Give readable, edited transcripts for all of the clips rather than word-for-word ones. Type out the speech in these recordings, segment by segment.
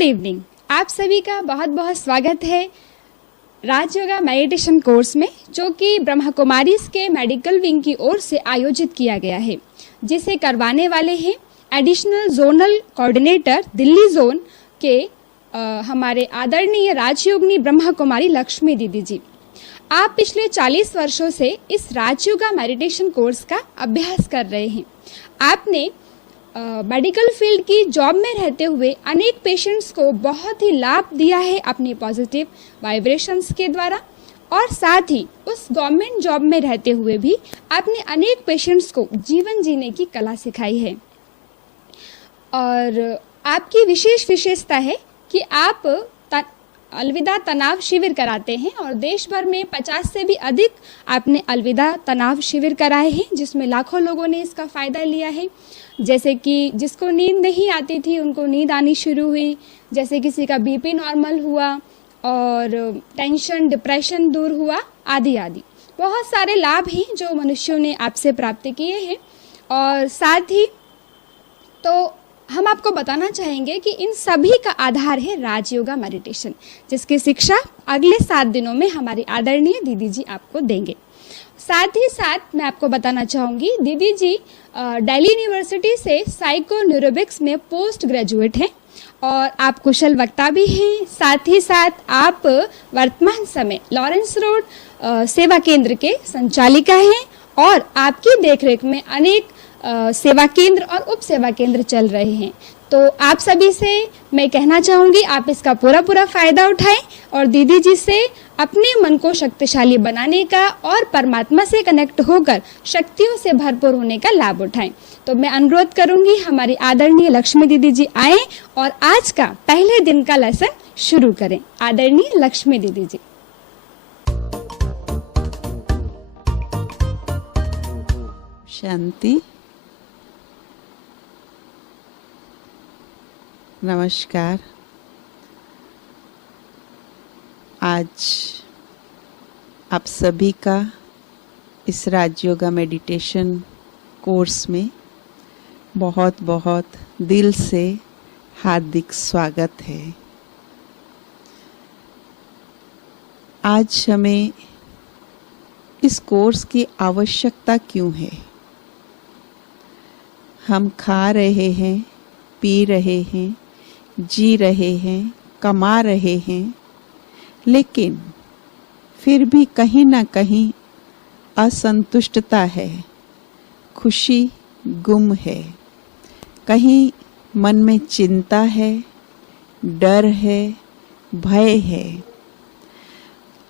Good evening. आप सभी का बहुत बहुत स्वागत है राजयोगा मेडिटेशन कोर्स में, जो कि ब्रह्मा कुमारीज के मेडिकल विंग की ओर से आयोजित किया गया है, जिसे करवाने वाले हैं additional zonal coordinator Delhi zone के हमारे आदरणीय राजयोगिनी ब्रह्मा कुमारी लक्ष्मी दीदी जी। आप पिछले 40 वर्षों से इस राजयोगा मेडिटेशन कोर्स का अभ्यास कर रहे हैं। आपने मेडिकल फील्ड की जॉब में रहते हुए अनेक पेशेंट्स को बहुत ही लाभ दिया है अपनी पॉजिटिव वाइब्रेशंस के द्वारा, और साथ ही उस गवर्नमेंट जॉब में रहते हुए भी आपने अनेक पेशेंट्स को जीवन जीने की कला सिखाई है। और आपकी विशेष विशेषता है कि आप अलविदा तनाव शिविर कराते हैं, और देश भर में 50 से भी अधिक आपने अलविदा तनाव शिविर कराए हैं, जिसमें लाखों लोगों ने इसका फ़ायदा लिया है। जैसे कि जिसको नींद नहीं आती थी उनको नींद आनी शुरू हुई, जैसे किसी का बीपी नॉर्मल हुआ और टेंशन डिप्रेशन दूर हुआ, आदि आदि बहुत सारे लाभ हैं जो मनुष्यों ने आपसे प्राप्त किए हैं। और साथ ही तो हम आपको बताना चाहेंगे कि इन सभी का आधार है राजयोगा मेडिटेशन, जिसकी शिक्षा अगले 7 दिनों में हमारी आदरणीय दीदी जी आपको देंगे। साथ ही साथ मैं आपको बताना चाहूँगी, दीदी जी दिल्ली यूनिवर्सिटी से साइको न्यूरोबिक्स में पोस्ट ग्रेजुएट हैं और आप कुशल वक्ता भी हैं। साथ ही साथ आप वर्तमान समय लॉरेंस रोड सेवा केंद्र के संचालिका हैं, और आपकी देखरेख में अनेक सेवा केंद्र और उप सेवा केंद्र चल रहे हैं। तो आप सभी से मैं कहना चाहूँगी, आप इसका पूरा फ़ायदा उठाएं और दीदी जी से अपने मन को शक्तिशाली बनाने का और परमात्मा से कनेक्ट होकर शक्तियों से भरपूर होने का लाभ उठाएं। तो मैं अनुरोध करूँगी हमारी आदरणीय लक्ष्मी दीदी जी आए और आज का पहले दिन का लेसन शुरू करें। आदरणीय लक्ष्मी दीदी जी। शांति। नमस्कार। आज आप सभी का इस राजयोगा मेडिटेशन कोर्स में बहुत बहुत दिल से हार्दिक स्वागत है। आज हमें इस कोर्स की आवश्यकता क्यों है? हम खा रहे हैं, पी रहे हैं, जी रहे हैं, कमा रहे हैं, लेकिन फिर भी कहीं ना कहीं असंतुष्टता है, खुशी गुम है, कहीं मन में चिंता है, डर है, भय है,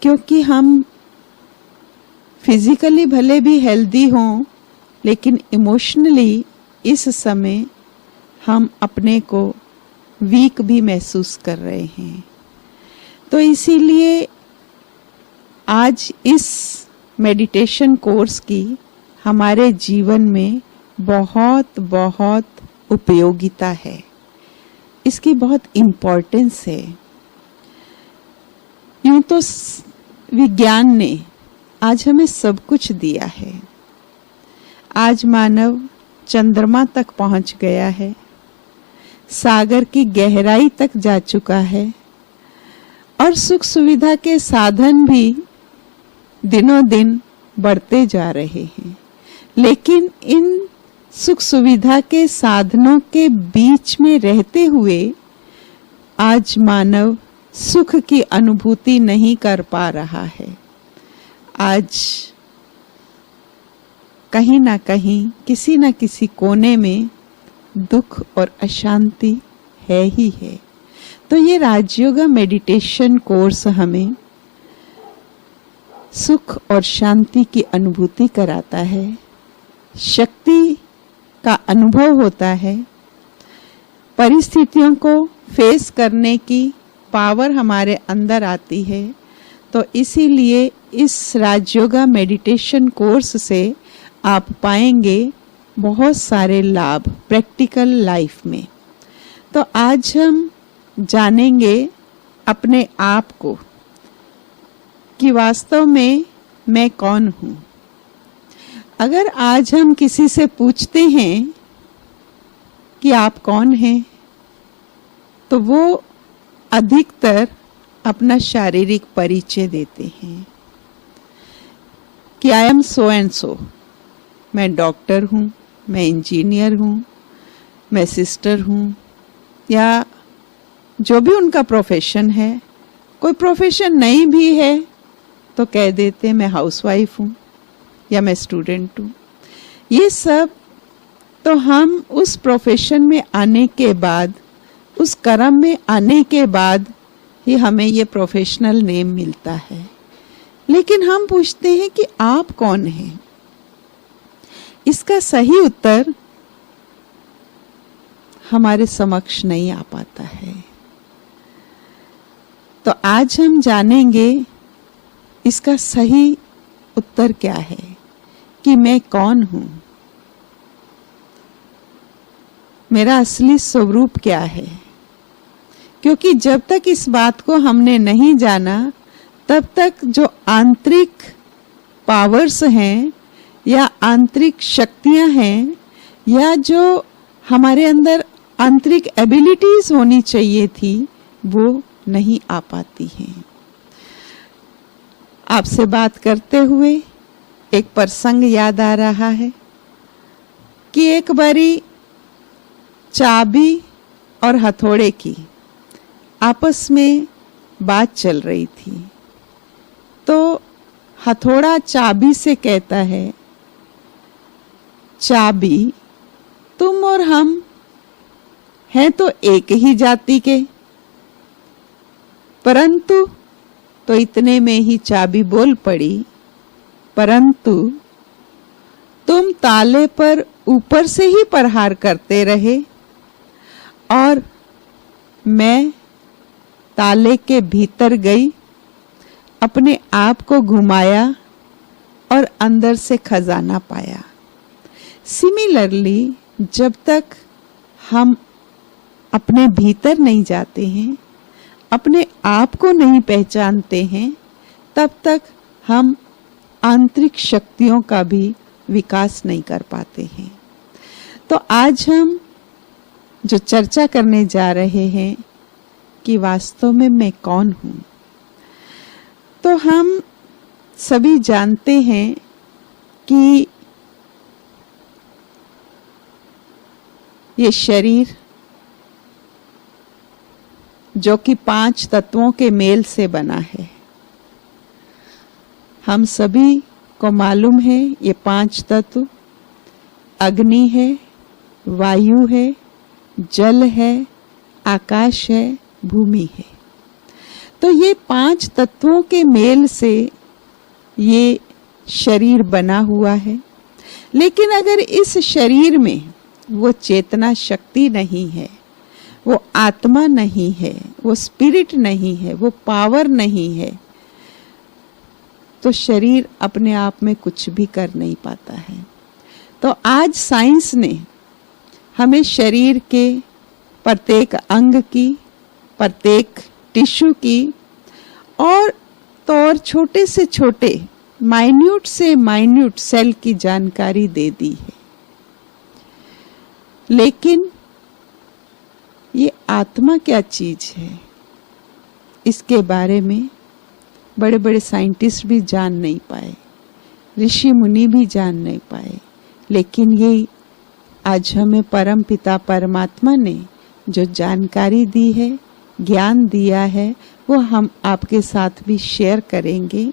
क्योंकि हम फिजिकली भले भी हेल्दी हों, लेकिन इमोशनली इस समय हम अपने को वीक भी महसूस कर रहे हैं। तो इसीलिए आज इस मेडिटेशन कोर्स की हमारे जीवन में बहुत बहुत उपयोगिता है, इसकी बहुत इम्पोर्टेंस है। यूं तो विज्ञान ने आज हमें सब कुछ दिया है। आज मानव चंद्रमा तक पहुंच गया है, सागर की गहराई तक जा चुका है, और सुख सुविधा के साधन भी दिनों दिन बढ़ते जा रहे हैं। लेकिन इन सुख सुविधा के साधनों के बीच में रहते हुए आज मानव सुख की अनुभूति नहीं कर पा रहा है। आज कहीं ना कहीं किसी न किसी कोने में दुख और अशांति है ही है। तो ये राजयोगा मेडिटेशन कोर्स हमें सुख और शांति की अनुभूति कराता है, शक्ति का अनुभव होता है, परिस्थितियों को फेस करने की पावर हमारे अंदर आती है। तो इसीलिए इस राजयोगा मेडिटेशन कोर्स से आप पाएंगे बहुत सारे लाभ प्रैक्टिकल लाइफ में। तो आज हम जानेंगे अपने आप को कि वास्तव में मैं कौन हूँ। अगर आज हम किसी से पूछते हैं कि आप कौन हैं, तो वो अधिकतर अपना शारीरिक परिचय देते हैं कि I am so and so, मैं डॉक्टर हूँ, मैं इंजीनियर हूँ, मैं सिस्टर हूँ, या जो भी उनका प्रोफेशन है। कोई प्रोफेशन नहीं भी है तो कह देते मैं हाउसवाइफ हूँ या मैं स्टूडेंट हूँ। ये सब तो हम उस प्रोफेशन में आने के बाद, उस कर्म में आने के बाद ही हमें ये प्रोफेशनल नेम मिलता है। लेकिन हम पूछते हैं कि आप कौन हैं? इसका सही उत्तर हमारे समक्ष नहीं आ पाता है। तो आज हम जानेंगे इसका सही उत्तर क्या है कि मैं कौन हूं, मेरा असली स्वरूप क्या है। क्योंकि जब तक इस बात को हमने नहीं जाना, तब तक जो आंतरिक पावर्स हैं या आंतरिक शक्तियां हैं या जो हमारे अंदर आंतरिक एबिलिटीज होनी चाहिए थी, वो नहीं आ पाती हैं। आपसे बात करते हुए एक प्रसंग याद आ रहा है कि एक बारी चाबी और हथौड़े की आपस में बात चल रही थी। तो हथौड़ा चाबी से कहता है, चाबी, तुम और हम हैं तो एक ही जाति के, परंतु, तो इतने में ही चाबी बोल पड़ी, परंतु तुम ताले पर ऊपर से ही प्रहार करते रहे और मैं ताले के भीतर गई, अपने आप को घुमाया और अंदर से खजाना पाया। सिमिलरली, जब तक हम अपने भीतर नहीं जाते हैं, अपने आप को नहीं पहचानते हैं, तब तक हम आंतरिक शक्तियों का भी विकास नहीं कर पाते हैं। तो आज हम जो चर्चा करने जा रहे हैं कि वास्तव में मैं कौन हूं, तो हम सभी जानते हैं कि ये शरीर जो कि 5 तत्वों के मेल से बना है, हम सभी को मालूम है ये 5 तत्व अग्नि है, वायु है, जल है, आकाश है, भूमि है। तो ये 5 तत्वों के मेल से ये शरीर बना हुआ है। लेकिन अगर इस शरीर में वो चेतना शक्ति नहीं है, वो आत्मा नहीं है, वो स्पिरिट नहीं है, वो पावर नहीं है, तो शरीर अपने आप में कुछ भी कर नहीं पाता है। तो आज साइंस ने हमें शरीर के प्रत्येक अंग की, प्रत्येक टिश्यू की और तो और छोटे से छोटे, माइन्यूट से माइन्यूट सेल की जानकारी दे दी है। लेकिन ये आत्मा क्या चीज है, इसके बारे में बड़े बड़े साइंटिस्ट भी जान नहीं पाए, ऋषि मुनि भी जान नहीं पाए। लेकिन ये आज हमें परम पिता परमात्मा ने जो जानकारी दी है, ज्ञान दिया है, वो हम आपके साथ भी शेयर करेंगे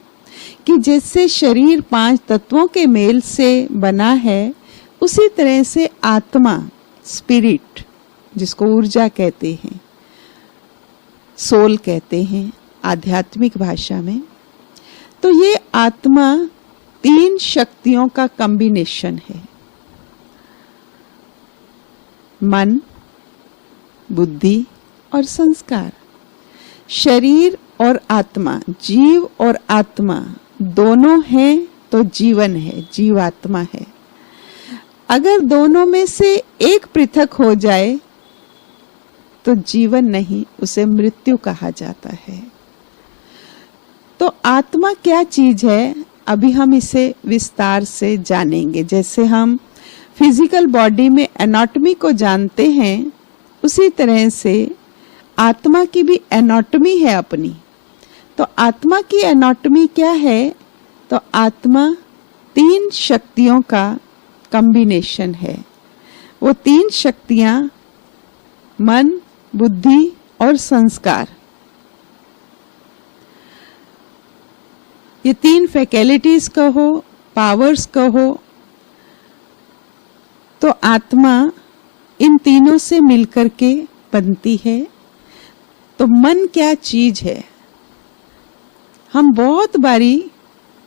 कि जैसे शरीर 5 तत्वों के मेल से बना है, उसी तरह से आत्मा, स्पिरिट, जिसको ऊर्जा कहते हैं, सोल कहते हैं आध्यात्मिक भाषा में, तो ये आत्मा 3 शक्तियों का कॉम्बिनेशन है। मन, बुद्धि और संस्कार। शरीर और आत्मा, जीव और आत्मा दोनों हैं तो जीवन है, जीवात्मा है। अगर दोनों में से एक पृथक हो जाए तो जीवन नहीं, उसे मृत्यु कहा जाता है। तो आत्मा क्या चीज है, अभी हम इसे विस्तार से जानेंगे। जैसे हम फिजिकल बॉडी में एनाटॉमी को जानते हैं, उसी तरह से आत्मा की भी एनाटॉमी है अपनी। तो आत्मा की एनाटॉमी क्या है? तो आत्मा 3 शक्तियों का कॉम्बिनेशन है। वो 3 शक्तियां मन, बुद्धि और संस्कार, ये 3 फैकल्टीज कहो, पावर्स कहो, तो आत्मा इन तीनों से मिलकर के बनती है। तो मन क्या चीज है? हम बहुत बारी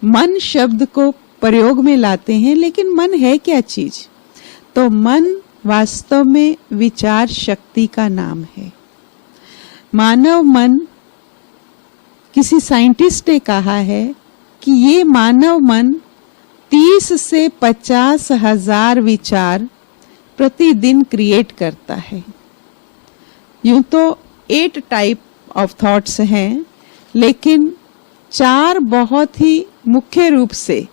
मन शब्द को प्रयोग में लाते हैं, लेकिन मन है क्या चीज? तो मन वास्तव में विचार शक्ति का नाम है। मानव मन, किसी साइंटिस्ट ने कहा है कि ये मानव मन 30 से 50 हजार विचार प्रतिदिन क्रिएट करता है। यूं तो 8 टाइप ऑफ थॉट्स हैं, लेकिन 4 बहुत ही मुख्य रूप से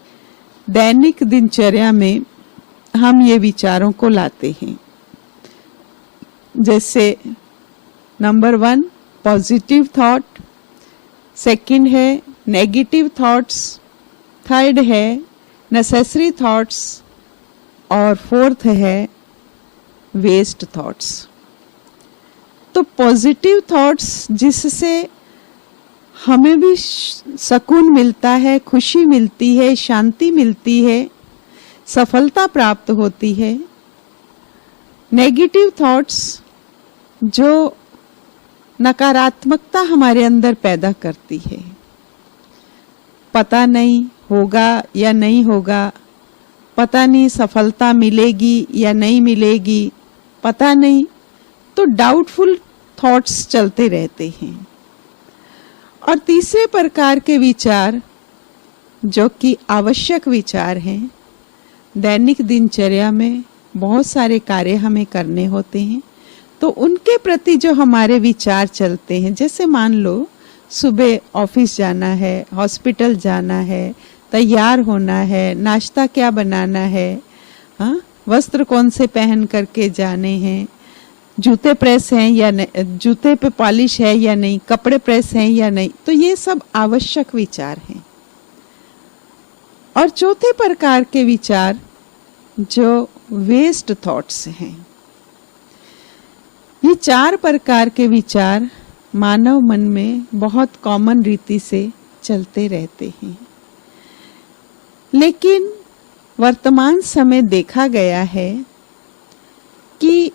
दैनिक दिनचर्या में हम ये विचारों को लाते हैं। जैसे नंबर 1 पॉजिटिव थॉट, सेकंड है नेगेटिव थॉट्स, थर्ड है नेसेसरी थॉट्स और फोर्थ है वेस्ट थॉट्स। तो पॉजिटिव थॉट्स जिससे हमें भी सुकून मिलता है, खुशी मिलती है, शांति मिलती है, सफलता प्राप्त होती है। नेगेटिव थॉट्स जो नकारात्मकता हमारे अंदर पैदा करती है, पता नहीं होगा या नहीं होगा, पता नहीं सफलता मिलेगी या नहीं मिलेगी, पता नहीं, तो डाउटफुल थॉट्स चलते रहते हैं। और तीसरे प्रकार के विचार जो कि आवश्यक विचार हैं, दैनिक दिनचर्या में बहुत सारे कार्य हमें करने होते हैं, तो उनके प्रति जो हमारे विचार चलते हैं, जैसे मान लो सुबह ऑफिस जाना है, हॉस्पिटल जाना है, तैयार होना है, नाश्ता क्या बनाना है, हाँ, वस्त्र कौन से पहन करके जाने हैं, जूते प्रेस हैं या नहीं, जूते पे पॉलिश है या नहीं, कपड़े प्रेस हैं या नहीं, तो ये सब आवश्यक विचार हैं। और चौथे प्रकार के विचार जो वेस्ट थॉट्स हैं। ये 4 प्रकार के विचार मानव मन में बहुत कॉमन रीति से चलते रहते हैं, लेकिन वर्तमान समय देखा गया है कि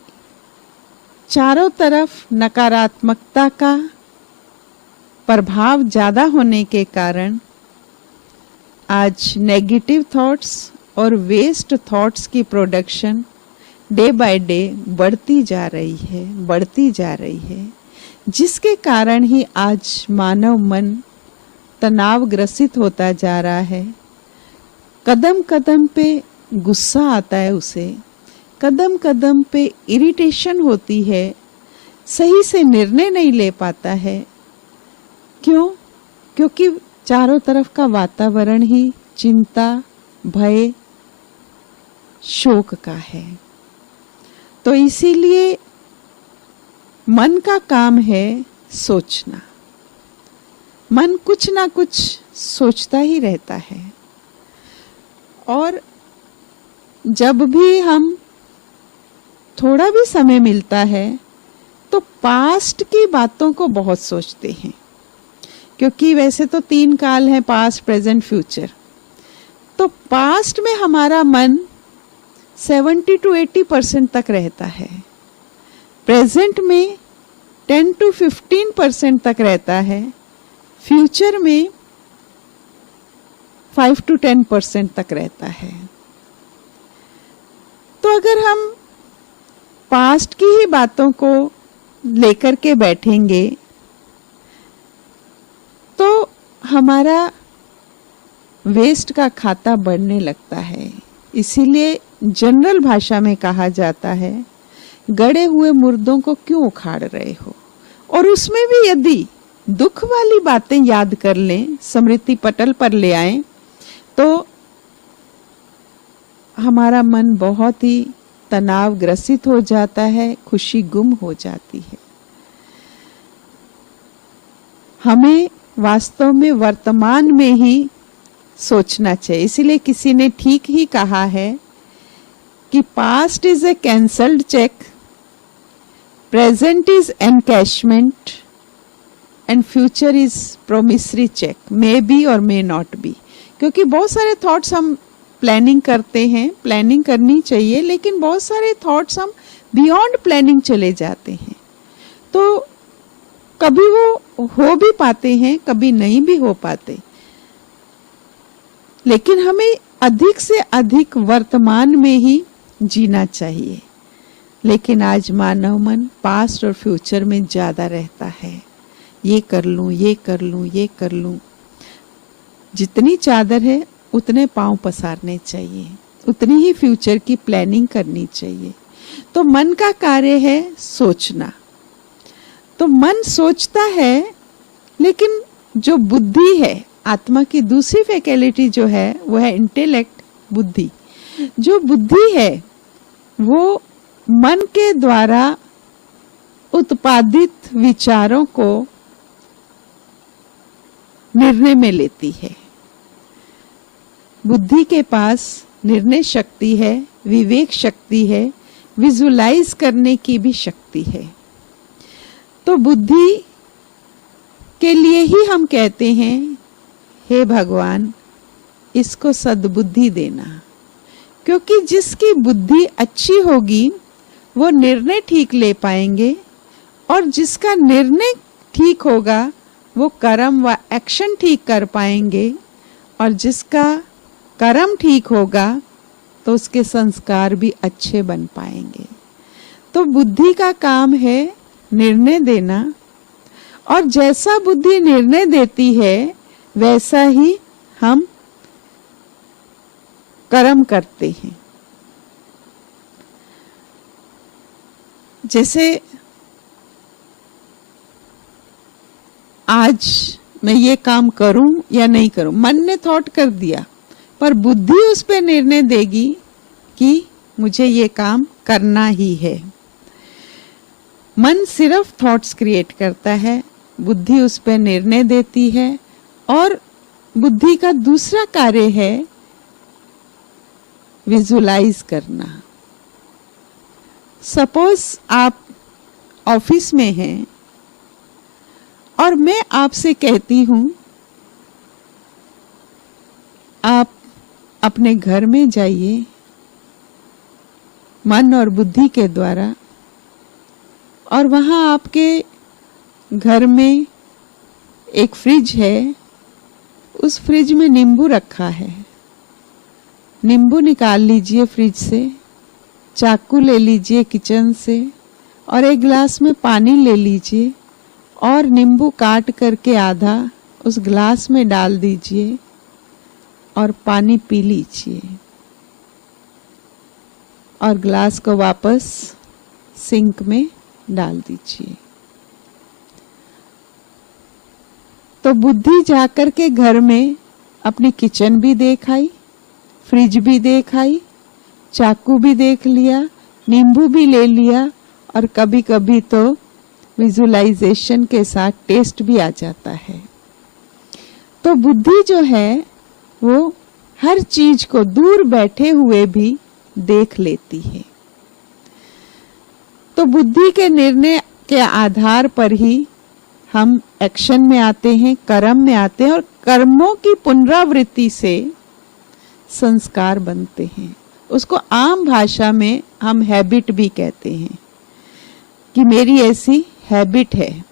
चारों तरफ नकारात्मकता का प्रभाव ज्यादा होने के कारण आज नेगेटिव थॉट्स और वेस्ट थॉट्स की प्रोडक्शन डे बाय डे बढ़ती जा रही है, जिसके कारण ही आज मानव मन तनाव ग्रसित होता जा रहा है। कदम कदम पे गुस्सा आता है उसे, कदम कदम पे इरिटेशन होती है, सही से निर्णय नहीं ले पाता है। क्यों? क्योंकि चारों तरफ का वातावरण ही चिंता, भय, शोक का है। तो इसीलिए मन का काम है सोचना। मन कुछ ना कुछ सोचता ही रहता है, और जब भी हम थोड़ा भी समय मिलता है तो पास्ट की बातों को बहुत सोचते हैं, क्योंकि वैसे तो 3 काल हैं, पास्ट, प्रेजेंट, फ्यूचर। तो पास्ट में हमारा मन 70 to 80% तक रहता है, प्रेजेंट में 10 to 15% तक रहता है, फ्यूचर में 5 to 10% तक रहता है। तो अगर हम पास्ट की ही बातों को लेकर के बैठेंगे तो हमारा वेस्ट का खाता बढ़ने लगता है। इसीलिए जनरल भाषा में कहा जाता है, गड़े हुए मुर्दों को क्यों उखाड़ रहे हो। और उसमें भी यदि दुख वाली बातें याद कर लें, स्मृति पटल पर ले आएं, तो हमारा मन बहुत ही तनाव ग्रसित हो जाता है, खुशी गुम हो जाती है। हमें वास्तव में वर्तमान में ही सोचना चाहिए। इसीलिए किसी ने ठीक ही कहा है कि past is a cancelled cheque, present is encashment and future is promissory cheque, may be और मे नॉट बी। क्योंकि बहुत सारे थॉट्स हम प्लानिंग करते हैं, प्लानिंग करनी चाहिए, लेकिन बहुत सारे थॉट्स हम बियॉन्ड प्लानिंग चले जाते हैं। तो कभी वो हो भी पाते हैं, कभी नहीं भी हो पाते, लेकिन हमें अधिक से अधिक वर्तमान में ही जीना चाहिए। लेकिन आज मानव मन पास्ट और फ्यूचर में ज्यादा रहता है। ये कर लूं, ये कर लूं, ये कर लूं। जितनी चादर है उतने पांव पसारने चाहिए, उतनी ही फ्यूचर की प्लानिंग करनी चाहिए। तो मन का कार्य है सोचना। तो मन सोचता है, लेकिन जो बुद्धि है, आत्मा की दूसरी फैकल्टी जो है वो है इंटेलेक्ट, बुद्धि। जो बुद्धि है वो मन के द्वारा उत्पादित विचारों को निर्णय में लेती है। बुद्धि के पास निर्णय शक्ति है, विवेक शक्ति है, विजुलाइज करने की भी शक्ति है। तो बुद्धि के लिए ही हम कहते हैं, हे भगवान इसको सद्बुद्धि देना। क्योंकि जिसकी बुद्धि अच्छी होगी वो निर्णय ठीक ले पाएंगे, और जिसका निर्णय ठीक होगा वो कर्म व एक्शन ठीक कर पाएंगे, और जिसका कर्म ठीक होगा तो उसके संस्कार भी अच्छे बन पाएंगे। तो बुद्धि का काम है निर्णय देना, और जैसा बुद्धि निर्णय देती है वैसा ही हम कर्म करते हैं। जैसे आज मैं ये काम करूं या नहीं करूं, मन ने थॉट कर दिया, पर बुद्धि उस पे निर्णय देगी कि मुझे ये काम करना ही है। मन सिर्फ थॉट्स क्रिएट करता है, बुद्धि उस पे निर्णय देती है, और बुद्धि का दूसरा कार्य है विजुलाइज करना। सपोज आप ऑफिस में हैं और मैं आपसे कहती हूं आप अपने घर में जाइए मन और बुद्धि के द्वारा, और वहां आपके घर में एक फ्रिज है, उस फ्रिज में नींबू रखा है। नींबू निकाल लीजिए फ्रिज से, चाकू ले लीजिए किचन से, और एक गिलास में पानी ले लीजिए, और नींबू काट करके आधा उस गिलास में डाल दीजिए और पानी पी लीजिए, और गिलास को वापस सिंक में डाल दीजिए। तो बुद्धि जाकर के घर में अपनी किचन भी देख आई, फ्रिज भी देख आई, चाकू भी देख लिया, नींबू भी ले लिया, और कभी कभी तो विजुलाइजेशन के साथ टेस्ट भी आ जाता है। तो बुद्धि जो है वो हर चीज को दूर बैठे हुए भी देख लेती है। तो बुद्धि के निर्णय के आधार पर ही हम एक्शन में आते हैं, कर्म में आते हैं, और कर्मों की पुनरावृत्ति से संस्कार बनते हैं। उसको आम भाषा में हम हैबिट भी कहते हैं कि मेरी ऐसी हैबिट है।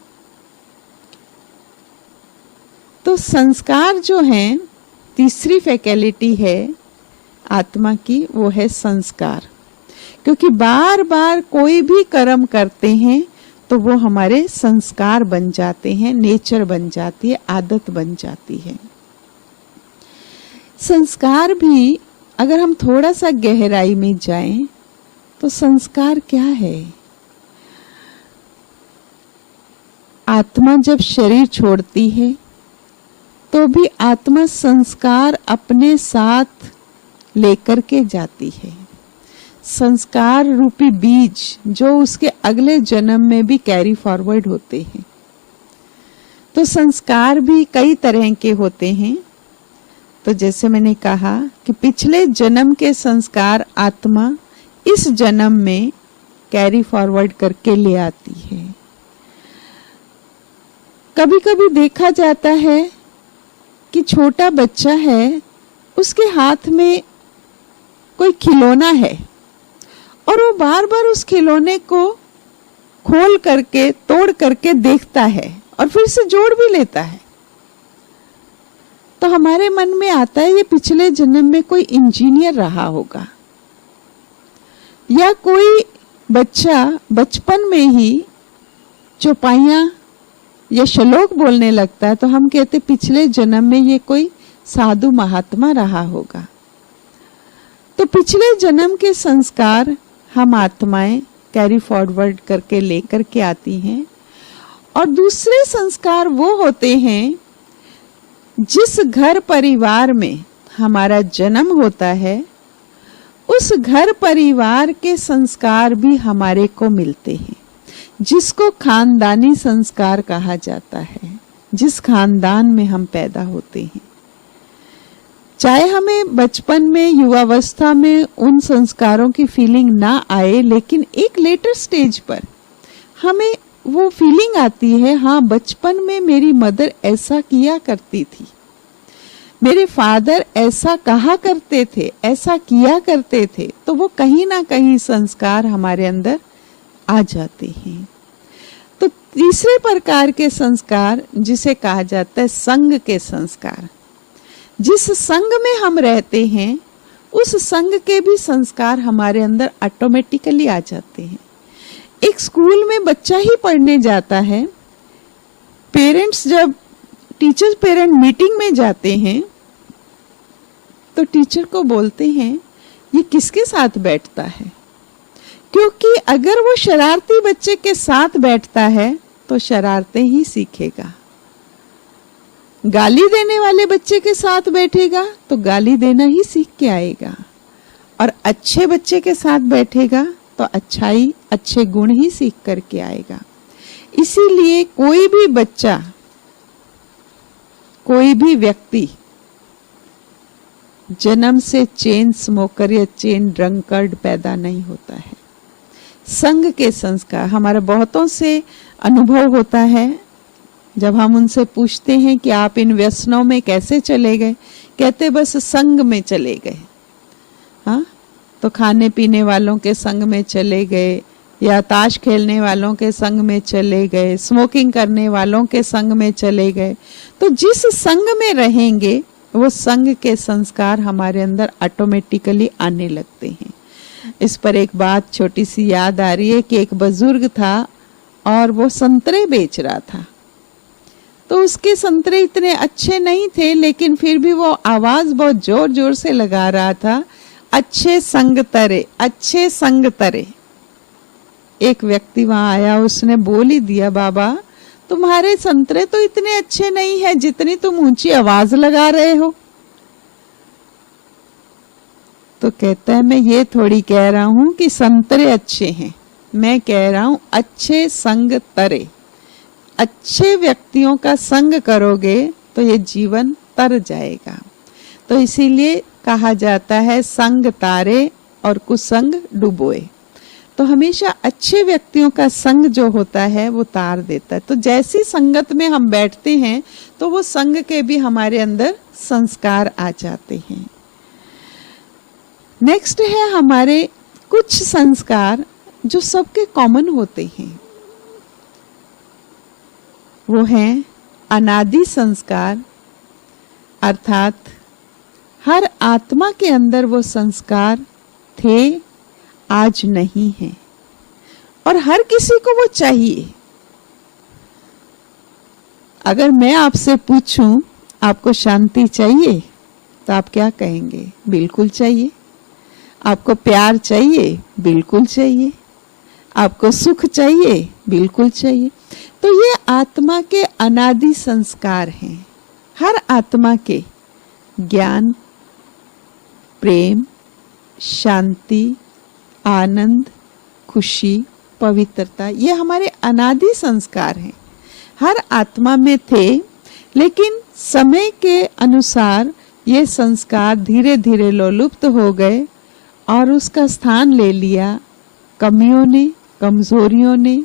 तो संस्कार जो हैं, तीसरी फैकल्टी है आत्मा की, वो है संस्कार। क्योंकि बार बार कोई भी कर्म करते हैं तो वो हमारे संस्कार बन जाते हैं, नेचर बन जाती है, आदत बन जाती है। संस्कार भी अगर हम थोड़ा सा गहराई में जाएं तो संस्कार क्या है? आत्मा जब शरीर छोड़ती है तो भी आत्मा संस्कार अपने साथ लेकर के जाती है। संस्कार रूपी बीज जो उसके अगले जन्म में भी कैरी फॉरवर्ड होते हैं। तो तो संस्कार भी कई तरह के होते हैं। तो जैसे मैंने कहा कि पिछले जन्म के संस्कार आत्मा इस जन्म में कैरी फॉरवर्ड करके ले आती है। कभी कभी देखा जाता है कि छोटा बच्चा है, उसके हाथ में कोई खिलौना है और वो बार बार उस खिलौने को खोल करके तोड़ करके देखता है और फिर से जोड़ भी लेता है। तो हमारे मन में आता है ये पिछले जन्म में कोई इंजीनियर रहा होगा, या कोई बच्चा बचपन में ही चौपाइयां या श्लोक बोलने लगता है तो हम कहते पिछले जन्म में ये कोई साधु महात्मा रहा होगा। तो पिछले जन्म के संस्कार हम आत्माएं कैरी फॉरवर्ड करके लेकर के आती हैं। और दूसरे संस्कार वो होते हैं जिस घर परिवार में हमारा जन्म होता है, उस घर परिवार के संस्कार भी हमारे को मिलते हैं, जिसको खानदानी संस्कार कहा जाता है। जिस खानदान में हम पैदा होते हैं, चाहे हमें बचपन में युवावस्था में उन संस्कारों की फीलिंग ना आए, लेकिन एक लेटर स्टेज पर हमें वो फीलिंग आती है, हाँ बचपन में मेरी मदर ऐसा किया करती थी, मेरे फादर ऐसा कहा करते थे, ऐसा किया करते थे। तो वो कहीं ना कहीं संस्कार हमारे अंदर आ जाते हैं। तो तीसरे प्रकार के संस्कार जिसे कहा जाता है संग के संस्कार, जिस संग में हम रहते हैं उस संग के भी संस्कार हमारे अंदर ऑटोमेटिकली आ जाते हैं। एक स्कूल में बच्चा ही पढ़ने जाता है, पेरेंट्स जब टीचर्स पेरेंट मीटिंग में जाते हैं तो टीचर को बोलते हैं ये किसके साथ बैठता है, क्योंकि अगर वो शरारती बच्चे के साथ बैठता है तो शरारतें ही सीखेगा। गाली देने वाले बच्चे के साथ बैठेगा तो गाली देना ही सीख के आएगा, और अच्छे बच्चे के साथ बैठेगा तो अच्छाई अच्छे गुण ही सीख करके आएगा। इसीलिए कोई भी बच्चा, कोई भी व्यक्ति जन्म से चेन स्मोकर या चेन ड्रंकर्ड पैदा नहीं होता है। संग के संस्कार हमारा बहुतों से अनुभव होता है। जब हम उनसे पूछते हैं कि आप इन व्यसनों में कैसे चले गए, कहते बस संग में चले गए। हाँ, तो खाने पीने वालों के संग में चले गए, या ताश खेलने वालों के संग में चले गए, स्मोकिंग करने वालों के संग में चले गए। तो जिस संग में रहेंगे वो संग के संस्कार हमारे अंदर ऑटोमेटिकली आने लगते हैं। इस पर एक बात छोटी सी याद आ रही है कि एक बुजुर्ग था और वो संतरे बेच रहा था। तो उसके संतरे इतने अच्छे नहीं थे, लेकिन फिर भी वो आवाज बहुत जोर जोर से लगा रहा था, अच्छे संग तरे, अच्छे संग तरे। एक व्यक्ति वहां आया, उसने बोल ही दिया, बाबा तुम्हारे संतरे तो इतने अच्छे नहीं है जितनी तुम ऊंची आवाज लगा रहे हो। तो कहता है मैं ये थोड़ी कह रहा हूं कि संतरे अच्छे हैं, मैं कह रहा हूं अच्छे संग तरे। अच्छे व्यक्तियों का संग करोगे तो ये जीवन तर जाएगा। तो इसीलिए कहा जाता है संग तारे और कुसंग डुबोए। तो हमेशा अच्छे व्यक्तियों का संग जो होता है वो तार देता है। तो जैसी संगत में हम बैठते हैं तो वो संग के भी हमारे अंदर संस्कार आ जाते हैं। नेक्स्ट है हमारे कुछ संस्कार जो सबके कॉमन होते हैं, वो हैं अनादि संस्कार। अर्थात हर आत्मा के अंदर वो संस्कार थे, आज नहीं है, और हर किसी को वो चाहिए। अगर मैं आपसे पूछूं आपको शांति चाहिए तो आप क्या कहेंगे? बिल्कुल चाहिए। आपको प्यार चाहिए? बिल्कुल चाहिए। आपको सुख चाहिए? बिल्कुल चाहिए। तो ये आत्मा के अनादि संस्कार हैं। हर आत्मा के ज्ञान, प्रेम, शांति, आनंद, खुशी, पवित्रता, ये हमारे अनादि संस्कार हैं। हर आत्मा में थे, लेकिन समय के अनुसार ये संस्कार धीरे धीरे लोलुप्त हो गए और उसका स्थान ले लिया कमियों ने, कमजोरियों ने,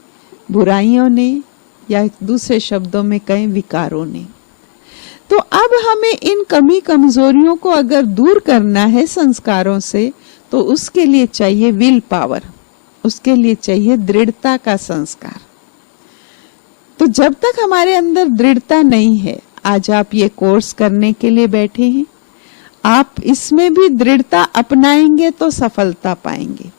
बुराइयों ने, या दूसरे शब्दों में कहें विकारों ने। तो अब हमें इन कमी कमजोरियों को अगर दूर करना है संस्कारों से, तो उसके लिए चाहिए विल पावर, उसके लिए चाहिए दृढ़ता का संस्कार। तो जब तक हमारे अंदर दृढ़ता नहीं है, आज आप ये कोर्स करने के लिए बैठे हैं, आप इसमें भी दृढ़ता अपनाएंगे तो सफलता पाएंगे।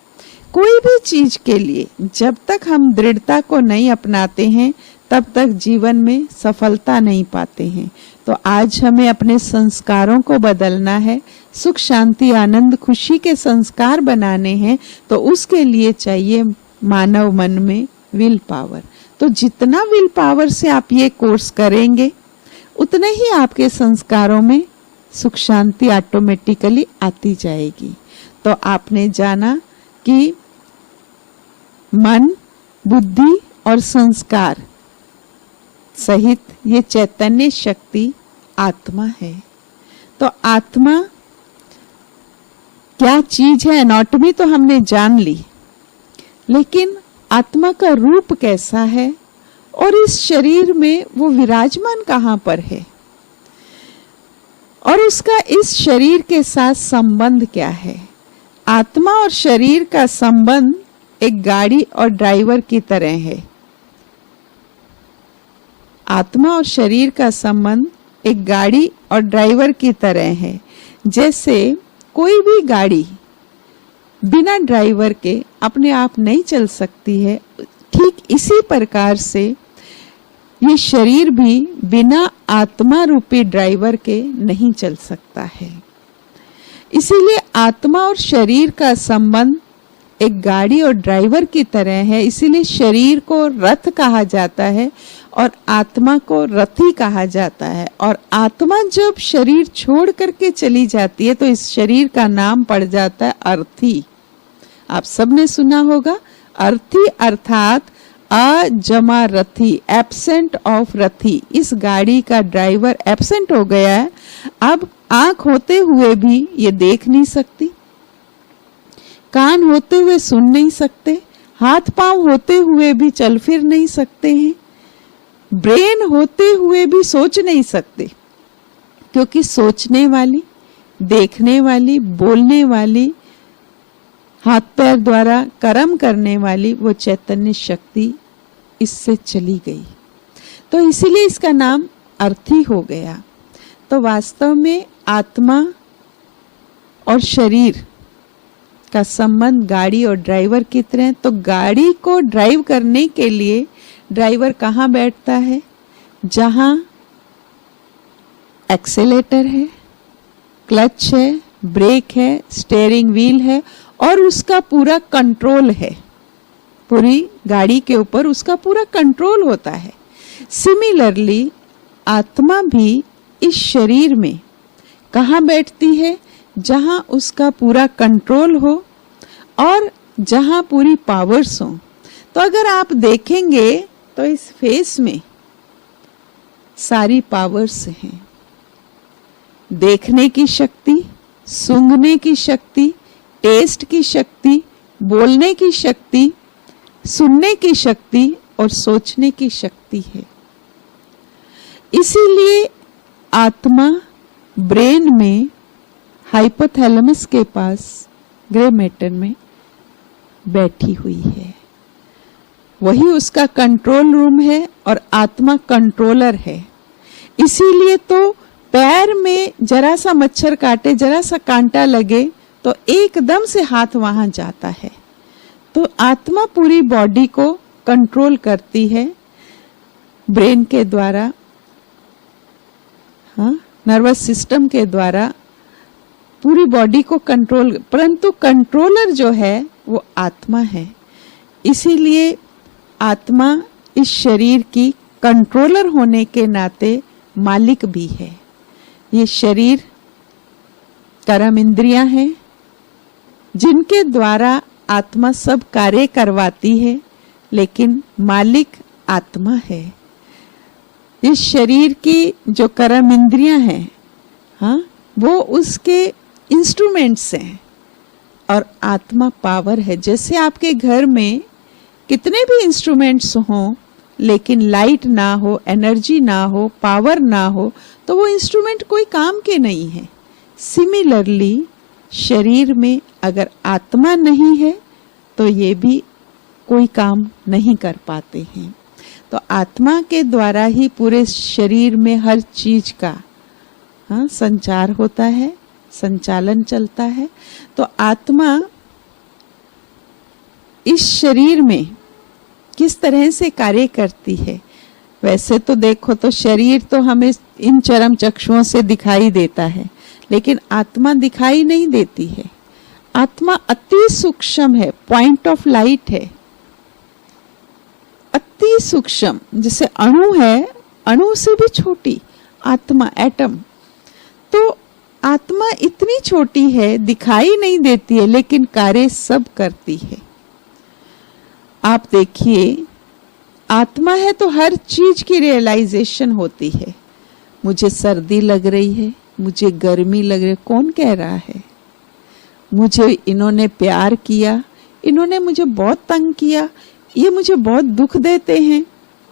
कोई भी चीज के लिए जब तक हम दृढ़ता को नहीं अपनाते हैं, तब तक जीवन में सफलता नहीं पाते हैं। तो आज हमें अपने संस्कारों को बदलना है, सुख शांति आनंद खुशी के संस्कार बनाने हैं। तो उसके लिए चाहिए मानव मन में विल पावर। तो जितना विल पावर से आप ये कोर्स करेंगे, उतने ही आपके संस्कारों में सुख शांति ऑटोमेटिकली आती जाएगी। तो आपने जाना कि मन, बुद्धि और संस्कार सहित ये चैतन्य शक्ति आत्मा है। तो आत्मा क्या चीज है, एनाटॉमी तो हमने जान ली, लेकिन आत्मा का रूप कैसा है और इस शरीर में वो विराजमान कहाँ पर है और उसका इस शरीर के साथ संबंध क्या है। आत्मा और शरीर का संबंध एक गाड़ी और ड्राइवर की तरह है। आत्मा और शरीर का संबंध एक गाड़ी और ड्राइवर की तरह है। जैसे कोई भी गाड़ी बिना ड्राइवर के अपने आप नहीं चल सकती है, ठीक इसी प्रकार से ये शरीर भी बिना आत्मा रूपी ड्राइवर के नहीं चल सकता है। इसीलिए आत्मा और शरीर का संबंध एक गाड़ी और ड्राइवर की तरह है। इसीलिए शरीर को रथ कहा जाता है और आत्मा को रथी कहा जाता है। और आत्मा जब शरीर छोड़ करके चली जाती है तो इस शरीर का नाम पड़ जाता है अर्थी। आप सबने सुना होगा, अर्थी अर्थात अजमा रथी, एब्सेंट ऑफ रथी। इस गाड़ी का ड्राइवर एब्सेंट हो गया है। अब आंख होते हुए भी ये देख नहीं सकती, कान होते हुए सुन नहीं सकते, हाथ पांव होते हुए भी चल फिर नहीं सकते हैं, ब्रेन होते हुए भी सोच नहीं सकते, क्योंकि सोचने वाली, देखने वाली, बोलने वाली, हाथ पैर द्वारा कर्म करने वाली वो चैतन्य शक्ति इससे चली गई। तो इसीलिए इसका नाम अर्थी हो गया। तो वास्तव में आत्मा और शरीर का संबंध गाड़ी और ड्राइवर की तरह। तो गाड़ी को ड्राइव करने के लिए ड्राइवर कहाँ बैठता है? जहाँ एक्सेलेटर है, क्लच है, ब्रेक है, स्टीयरिंग व्हील है और उसका पूरा कंट्रोल है। पूरी गाड़ी के ऊपर उसका पूरा कंट्रोल होता है। सिमिलरली आत्मा भी इस शरीर में कहाँ बैठती है? जहाँ उसका पूरा कंट्रोल हो और जहाँ पूरी पावर्स हो। तो अगर आप देखेंगे तो इस फेस में सारी पावर्स हैं। देखने की शक्ति, सूंघने की शक्ति, टेस्ट की शक्ति, बोलने की शक्ति, सुनने की शक्ति और सोचने की शक्ति है। इसीलिए आत्मा ब्रेन में हाइपोथैलेमस के पास ग्रे मैटर में बैठी हुई है। वही उसका कंट्रोल रूम है और आत्मा कंट्रोलर है। इसीलिए तो पैर में जरा सा मच्छर काटे, जरा सा कांटा लगे तो एकदम से हाथ वहां जाता है। तो आत्मा पूरी बॉडी को कंट्रोल करती है ब्रेन के द्वारा, हाँ, नर्वस सिस्टम के द्वारा पूरी बॉडी को कंट्रोल। परंतु कंट्रोलर जो है वो आत्मा है। इसीलिए आत्मा इस शरीर की कंट्रोलर होने के नाते मालिक भी है। ये शरीर कर्म इंद्रियां हैं जिनके द्वारा आत्मा सब कार्य करवाती है, लेकिन मालिक आत्मा है। इस शरीर की जो कर्म इंद्रियां हैं, हाँ, वो उसके इंस्ट्रूमेंट्स हैं और आत्मा पावर है। जैसे आपके घर में कितने भी इंस्ट्रूमेंट्स हों, लेकिन लाइट ना हो, एनर्जी ना हो, पावर ना हो, तो वो इंस्ट्रूमेंट कोई काम के नहीं है। सिमिलरली शरीर में अगर आत्मा नहीं है तो ये भी कोई काम नहीं कर पाते हैं। तो आत्मा के द्वारा ही पूरे शरीर में हर चीज का संचार होता है, संचालन चलता है। तो आत्मा इस शरीर में किस तरह से कार्य करती है, वैसे तो देखो तो शरीर तो हमें इन चरम चक्षुओं से दिखाई देता है, लेकिन आत्मा दिखाई नहीं देती है। आत्मा अति सूक्ष्म है, पॉइंट ऑफ लाइट है, अति सूक्ष्म। जैसे अणु है, अणु से भी छोटी आत्मा, एटम। तो आत्मा इतनी छोटी है, दिखाई नहीं देती है, लेकिन कार्य सब करती है। आप देखिए, आत्मा है तो हर चीज की रियलाइजेशन होती है। मुझे सर्दी लग रही है, मुझे गर्मी लग रही है, कौन कह रहा है? मुझे इन्होंने प्यार किया, इन्होंने मुझे बहुत तंग किया, ये मुझे बहुत दुख देते हैं,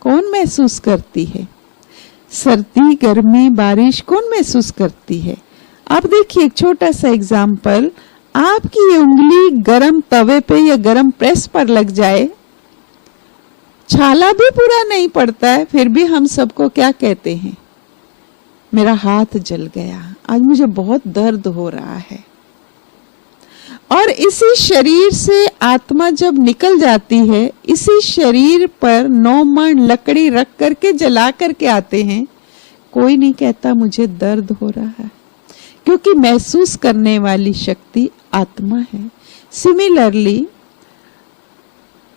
कौन महसूस करती है? सर्दी, गर्मी, बारिश कौन महसूस करती है? आप देखिए, एक छोटा सा एग्जाम्पल, आपकी ये उंगली गरम तवे पे या गरम प्रेस पर लग जाए, छाला भी पूरा नहीं पड़ता है, फिर भी हम सबको क्या कहते हैं? मेरा हाथ जल गया, आज मुझे बहुत दर्द हो रहा है। और इसी शरीर से आत्मा जब निकल जाती है, इसी शरीर पर 9 मण लकड़ी रख करके जला करके आते हैं, कोई नहीं कहता मुझे दर्द हो रहा है, क्योंकि महसूस करने वाली शक्ति आत्मा है। सिमिलरली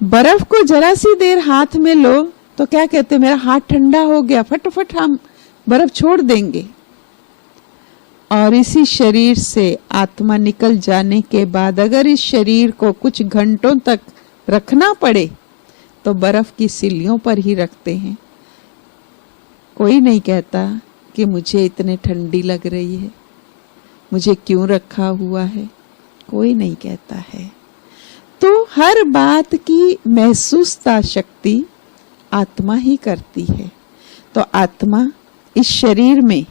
बर्फ को जरा सी देर हाथ में लो तो क्या कहते, मेरा हाथ ठंडा हो गया, फटाफट हम बर्फ छोड़ देंगे। और इसी शरीर से आत्मा निकल जाने के बाद अगर इस शरीर को कुछ घंटों तक रखना पड़े तो बर्फ की सिल्लियों पर ही रखते हैं। कोई नहीं कहता कि मुझे इतने ठंडी लग रही है, मुझे क्यों रखा हुआ है, कोई नहीं कहता है। तो हर बात की महसूसता शक्ति आत्मा ही करती है। तो आत्मा इस शरीर में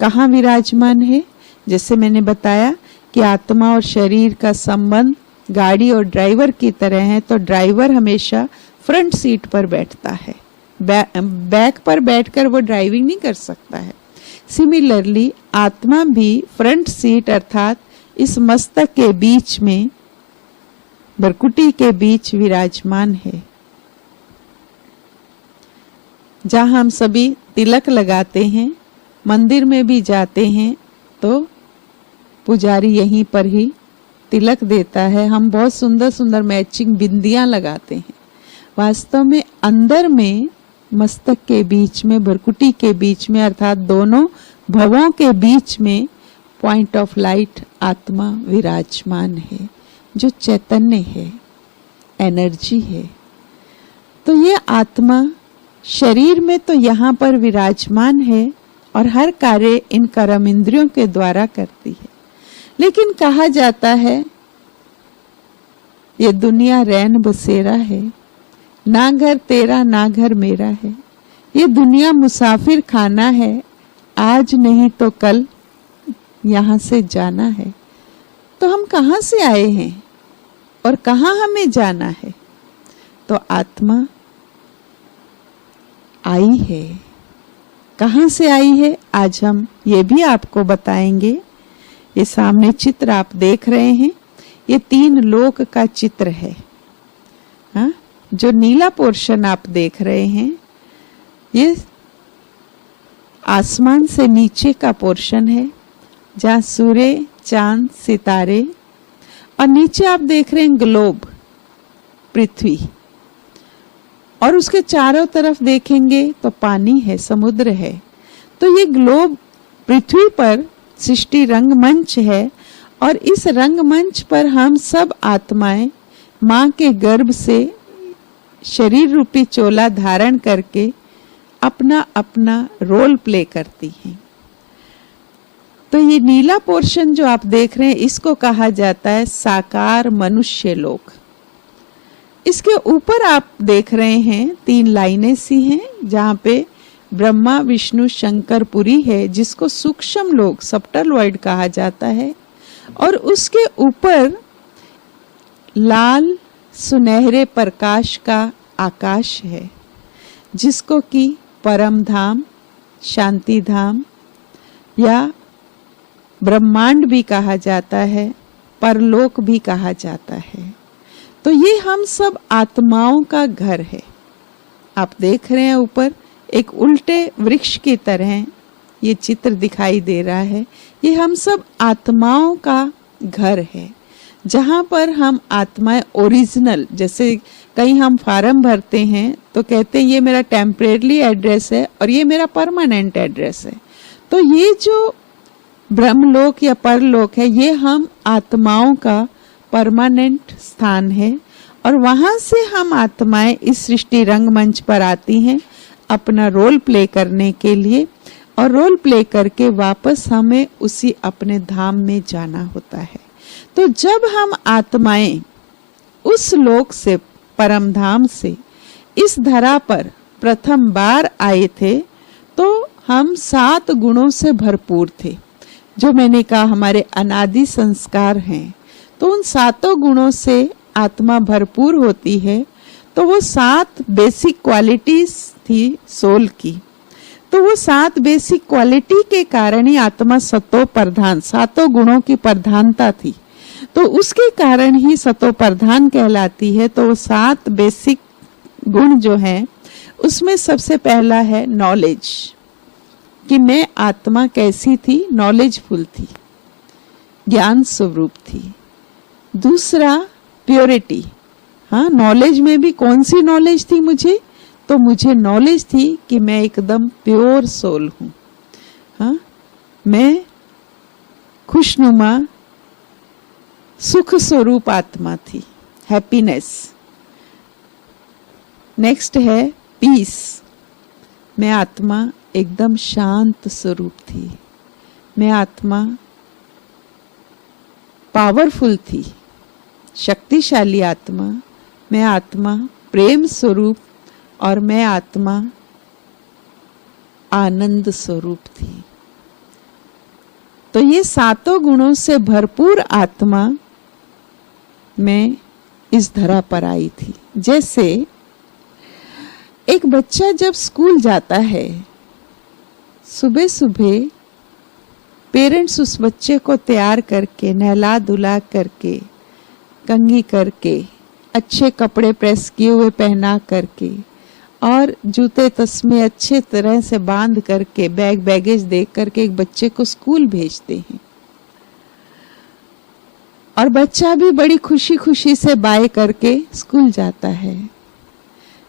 कहाँ विराजमान है? जैसे मैंने बताया कि आत्मा और शरीर का संबंध गाड़ी और ड्राइवर की तरह है। तो ड्राइवर हमेशा फ्रंट सीट पर बैठता है, बैक पर बैठकर वो ड्राइविंग नहीं कर सकता है। सिमिलरली आत्मा भी फ्रंट सीट अर्थात इस मस्तक के बीच में, भ्रुकुटी के बीच विराजमान है। जहां हम सभी तिलक लगाते हैं, मंदिर में भी जाते हैं तो पुजारी यहीं पर ही तिलक देता है। हम बहुत सुंदर सुंदर मैचिंग बिंदियां लगाते हैं। वास्तव में अंदर में मस्तक के बीच में, भ्रुकुटी के बीच में अर्थात दोनों भवों के बीच में पॉइंट ऑफ लाइट आत्मा विराजमान है, जो चैतन्य है, एनर्जी है। तो ये आत्मा शरीर में तो यहाँ पर विराजमान है और हर कार्य इन कर्म इंद्रियों के द्वारा करती है। लेकिन कहा जाता है ये दुनिया रैन बसेरा है, ना घर तेरा ना घर मेरा है। ये दुनिया मुसाफिर खाना है, आज नहीं तो कल यहाँ से जाना है। तो हम कहाँ से आए हैं और कहाँ हमें जाना है? तो आत्मा आई है। कहाँ से आई है आज हम ये भी आपको बताएंगे। ये सामने चित्र आप देख रहे हैं, ये 3 लोक का चित्र है। हाँ, जो नीला पोर्शन आप देख रहे हैं ये आसमान से नीचे का पोर्शन है, जहाँ सूर्य, चांद, सितारे, और नीचे आप देख रहे हैं ग्लोब, पृथ्वी, और उसके चारों तरफ देखेंगे तो पानी है, समुद्र है। तो ये ग्लोब पृथ्वी पर सृष्टि रंगमंच है और इस रंगमंच पर हम सब आत्माएं माँ के गर्भ से शरीर रूपी चोला धारण करके अपना अपना रोल प्ले करती हैं। तो ये नीला पोर्शन जो आप देख रहे हैं, इसको कहा जाता है साकार मनुष्य लोक। इसके ऊपर आप देख रहे हैं 3 लाइनें सी हैं, जहां पे ब्रह्मा विष्णु शंकर पुरी है, जिसको सूक्ष्म लोक सबटल वर्ल्ड कहा जाता है। और उसके ऊपर लाल सुनहरे प्रकाश का आकाश है, जिसको कि परम धाम, शांति धाम या ब्रह्मांड भी कहा जाता है, परलोक भी कहा जाता है। तो ये हम सब आत्माओं का घर है। आप देख रहे हैं ऊपर एक उल्टे वृक्ष की तरह ये चित्र दिखाई दे रहा है। ये हम सब आत्माओं का घर है, जहां पर हम आत्माएं ओरिजिनल, जैसे कहीं हम फॉर्म भरते हैं तो कहते हैं ये मेरा टेम्परेरी एड्रेस है और ये मेरा परमानेंट एड्रेस है। तो ये जो ब्रह्मलोक या परलोक है, ये हम आत्माओं का परमानेंट स्थान है। और वहां से हम आत्माएं इस सृष्टि रंगमंच पर आती हैं अपना रोल प्ले करने के लिए, और रोल प्ले करके वापस हमें उसी अपने धाम में जाना होता है। तो जब हम आत्माएं उस लोक से, परम धाम से इस धरा पर प्रथम बार आए थे, तो हम 7 गुणों से भरपूर थे। जो मैंने कहा हमारे अनादि संस्कार हैं, तो उन 7 गुणों से आत्मा भरपूर होती है। तो वो 7 बेसिक क्वालिटीज थी सोल की। तो वो 7 बेसिक क्वालिटी के कारण ही आत्मा सतो प्रधान, 7 गुणों की प्रधानता थी, तो उसके कारण ही सतो प्रधान कहलाती है। तो वो 7 बेसिक गुण जो हैं, उसमें सबसे पहला है नॉलेज, कि मैं आत्मा कैसी थी, नॉलेजफुल थी, ज्ञान स्वरूप थी। दूसरा प्योरिटी, हाँ, नॉलेज में भी कौन सी नॉलेज थी मुझे, तो मुझे नॉलेज थी कि मैं एकदम प्योर सोल हूँ। हाँ, मैं खुशनुमा सुख स्वरूप आत्मा थी, हैप्पीनेस। नेक्स्ट है पीस, मैं आत्मा एकदम शांत स्वरूप थी, मैं आत्मा पावरफुल थी, शक्तिशाली आत्मा, मैं आत्मा प्रेम स्वरूप, और मैं आत्मा आनंद स्वरूप थी। तो ये 7 गुणों से भरपूर आत्मा मैं इस धरा पर आई थी। जैसे एक बच्चा जब स्कूल जाता है, सुबह सुबह पेरेंट्स उस बच्चे को तैयार करके, नहला धुला करके, कंघी करके, अच्छे कपड़े प्रेस किए हुए पहना करके, और जूते तस्मे अच्छे तरह से बांध करके, बैग बैगेज दे करके एक बच्चे को स्कूल भेजते हैं। और बच्चा भी बड़ी खुशी खुशी से बाय करके स्कूल जाता है।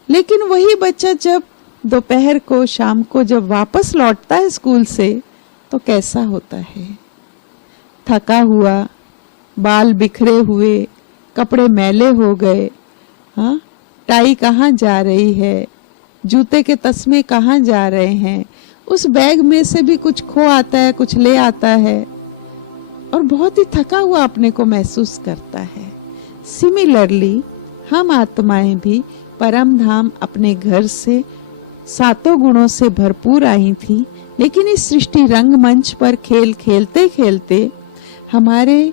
लेकिन वही बच्चा जब दोपहर को, शाम को जब वापस लौटता है स्कूल से, तो कैसा होता है? थका हुआ, बाल बिखरे हुए, कपड़े मैले हो गए, हाँ, टाई कहाँ जा रही है, जूते के तस्मे कहाँ जा रहे हैं, उस बैग में से भी कुछ खो आता है, कुछ ले आता है, और बहुत ही थका हुआ अपने को महसूस करता है। सिमिलरली हम आत्माएं भी परम धाम अपने घर से 7 गुणों से भरपूर आई थी, लेकिन इस सृष्टि रंगमंच पर खेल खेलते खेलते हमारे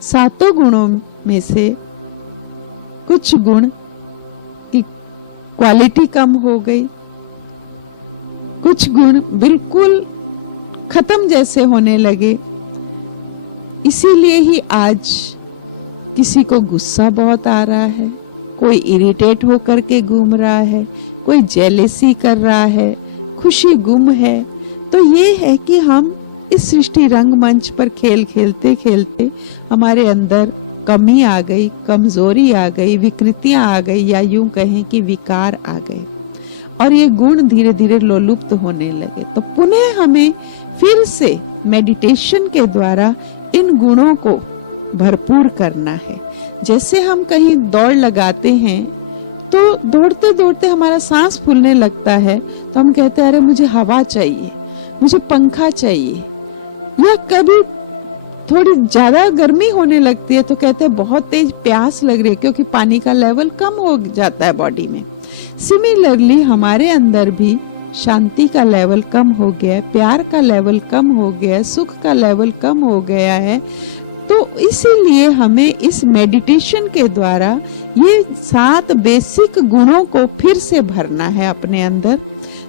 7 गुणों में से कुछ गुण की क्वालिटी कम हो गई, कुछ गुण बिल्कुल खत्म जैसे होने लगे। इसीलिए ही आज किसी को गुस्सा बहुत आ रहा है, कोई इरिटेट होकर के घूम रहा है, कोई जेलेसी कर रहा है, खुशी गुम है। तो ये है कि हम इस सृष्टि रंगमंच पर खेल खेलते खेलते हमारे अंदर कमी आ गई, कमजोरी आ गई, विकृतियां आ गई, या यूं कहें कि विकार आ गए, और ये गुण धीरे धीरे लोलुप्त होने लगे। तो पुनः हमें फिर से मेडिटेशन के द्वारा इन गुणों को भरपूर करना है। जैसे हम कहीं दौड़ लगाते हैं तो दौड़ते दौड़ते हमारा सांस फूलने लगता है, तो हम कहते हैं अरे मुझे हवा चाहिए, मुझे पंखा चाहिए। या कभी थोड़ी ज्यादा गर्मी होने लगती है तो कहते हैं बहुत तेज प्यास लग रही है, क्योंकि पानी का लेवल कम हो जाता है बॉडी में। सिमिलरली हमारे अंदर भी शांति का लेवल कम हो गया है, प्यार का लेवल कम हो गया है, सुख का लेवल कम हो गया है। तो इसीलिए हमें इस मेडिटेशन के द्वारा ये 7 बेसिक गुणों को फिर से भरना है अपने अंदर।